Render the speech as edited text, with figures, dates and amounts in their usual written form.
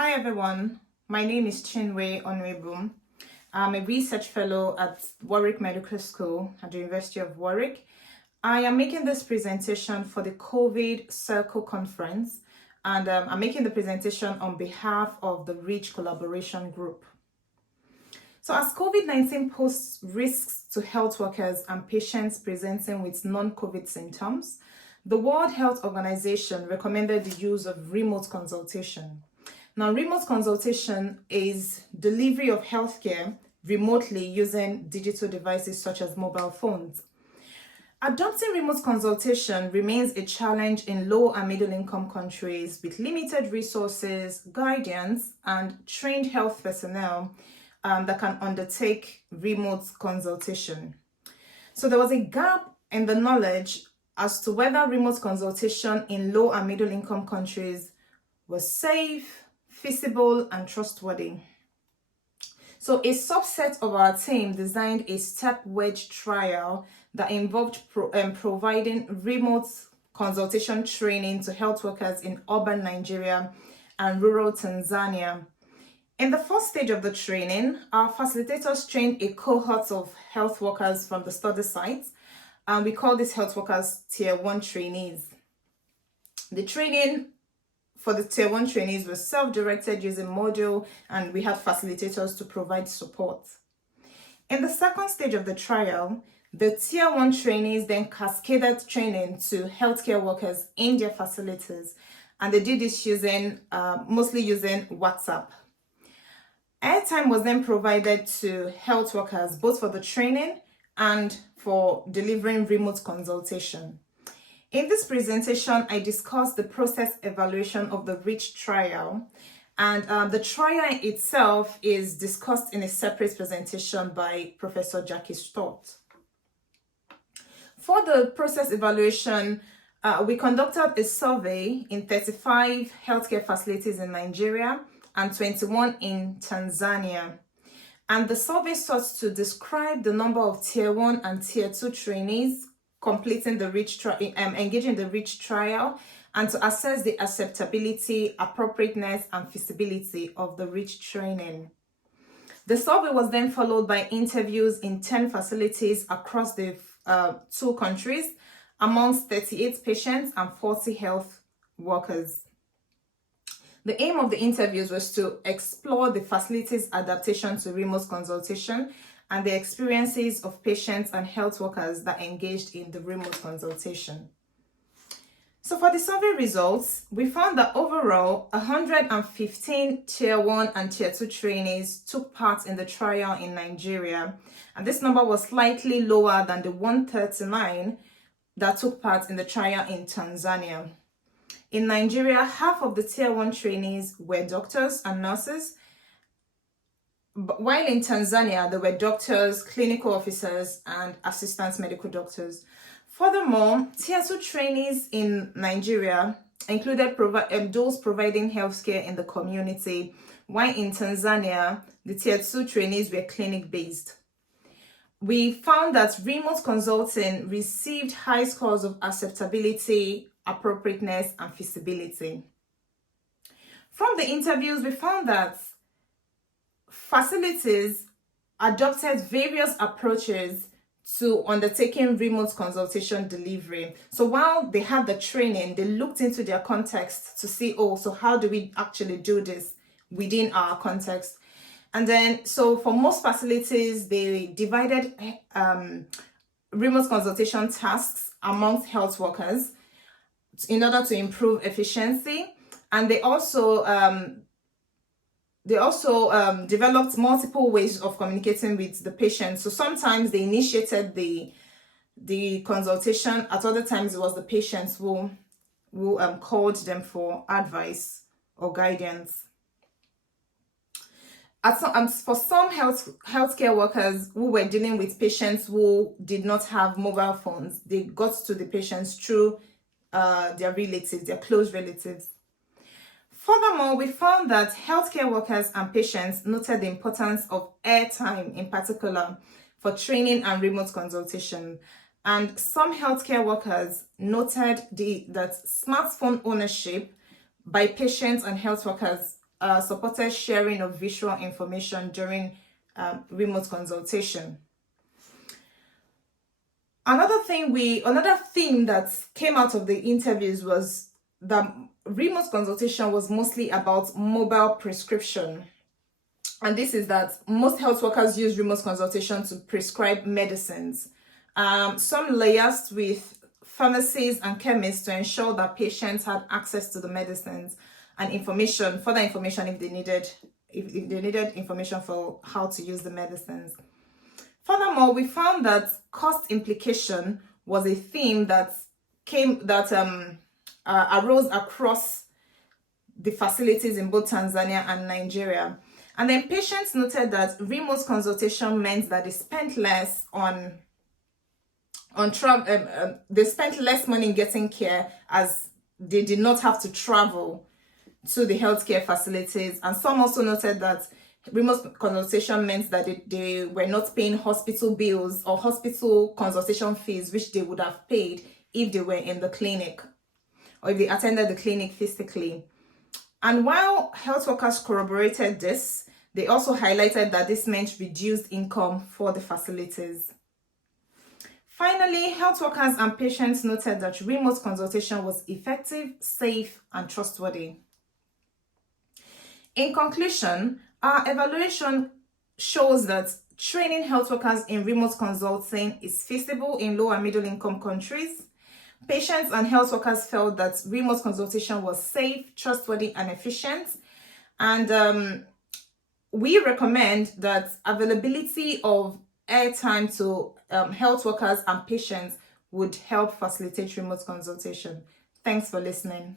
Hi everyone, my name is Chinwe Onwebu. I'm a research fellow at Warwick Medical School at the University of Warwick. I am making this presentation for the COVID Circle Conference, and I'm making the presentation on behalf of the REACH Collaboration Group. So as COVID-19 poses risks to health workers and patients presenting with non-COVID symptoms, the World Health Organization recommended the use of remote consultation. Now, remote consultation is delivery of healthcare remotely using digital devices such as mobile phones. Adopting remote consultation remains a challenge in low and middle income countries with limited resources, guidance, and trained health personnel that can undertake remote consultation. So there was a gap in the knowledge as to whether remote consultation in low and middle income countries was safe, feasible, and trustworthy. So a subset of our team designed a step-wedge trial that involved providing remote consultation training to health workers in urban Nigeria and rural Tanzania. In the first stage of the training, our facilitators trained a cohort of health workers from the study sites, and we call these health workers Tier 1 trainees. The training for the Tier 1 trainees was self-directed using module, and we had facilitators to provide support. In the second stage of the trial, the Tier 1 trainees then cascaded training to healthcare workers in their facilities, and they did this mostly using WhatsApp. Airtime was then provided to health workers, both for the training and for delivering remote consultation. In this presentation, I discussed the process evaluation of the REACH trial, and the trial itself is discussed in a separate presentation by Professor Jackie Stott. For the process evaluation, we conducted a survey in 35 healthcare facilities in Nigeria and 21 in Tanzania. And the survey sought to describe the number of Tier 1 and Tier 2 trainees completing the REACH engaging the REACH trial, and to assess the acceptability, appropriateness, and feasibility of the REACH training. The survey was then followed by interviews in 10 facilities across the two countries amongst 38 patients and 40 health workers. The aim of the interviews was to explore the facility's adaptation to remote consultation and the experiences of patients and health workers that engaged in the remote consultation. So for the survey results, we found that overall 115 Tier 1 and Tier 2 trainees took part in the trial in Nigeria, and this number was slightly lower than the 139 that took part in the trial in Tanzania. In Nigeria, half of the Tier 1 trainees were doctors and nurses, while in Tanzania, there were doctors, clinical officers, and assistant medical doctors. Furthermore, Tier 2 trainees in Nigeria included those providing healthcare in the community, while in Tanzania, the Tier 2 trainees were clinic-based. We found that remote consulting received high scores of acceptability, appropriateness, and feasibility. From the interviews, we found that facilities adopted various approaches to undertaking remote consultation delivery. So while they had the training, they looked into their context to see, so how do we actually do this within our context? And then, so for most facilities, they divided remote consultation tasks amongst health workers in order to improve efficiency. And they also developed multiple ways of communicating with the patient. So sometimes they initiated the consultation. At other times, it was the patients who called them for advice or guidance. For some healthcare workers who were dealing with patients who did not have mobile phones, they got to the patients through their relatives, their close relatives. Furthermore, we found that healthcare workers and patients noted the importance of airtime in particular for training and remote consultation. And some healthcare workers noted that smartphone ownership by patients and health workers supported sharing of visual information during remote consultation. Another theme that came out of the interviews was that remote consultation was mostly about mobile prescription. And this is that most health workers use remote consultation to prescribe medicines. Some liaised with pharmacies and chemists to ensure that patients had access to the medicines and further information if they needed information for how to use the medicines. Furthermore, we found that cost implication was a theme that arose across the facilities in both Tanzania and Nigeria. And then patients noted that remote consultation meant that they spent less they spent less money in getting care, as they did not have to travel to the healthcare facilities. And some also noted that remote consultation meant that they were not paying hospital bills or hospital consultation fees, which they would have paid if they were in the clinic or if they attended the clinic physically. And while health workers corroborated this, they also highlighted that this meant reduced income for the facilities. Finally, health workers and patients noted that remote consultation was effective, safe, and trustworthy. In conclusion, our evaluation shows that training health workers in remote consulting is feasible in low and middle income countries. Patients and health workers felt that remote consultation was safe, trustworthy, and efficient. And we recommend that availability of airtime to health workers and patients would help facilitate remote consultation. Thanks for listening.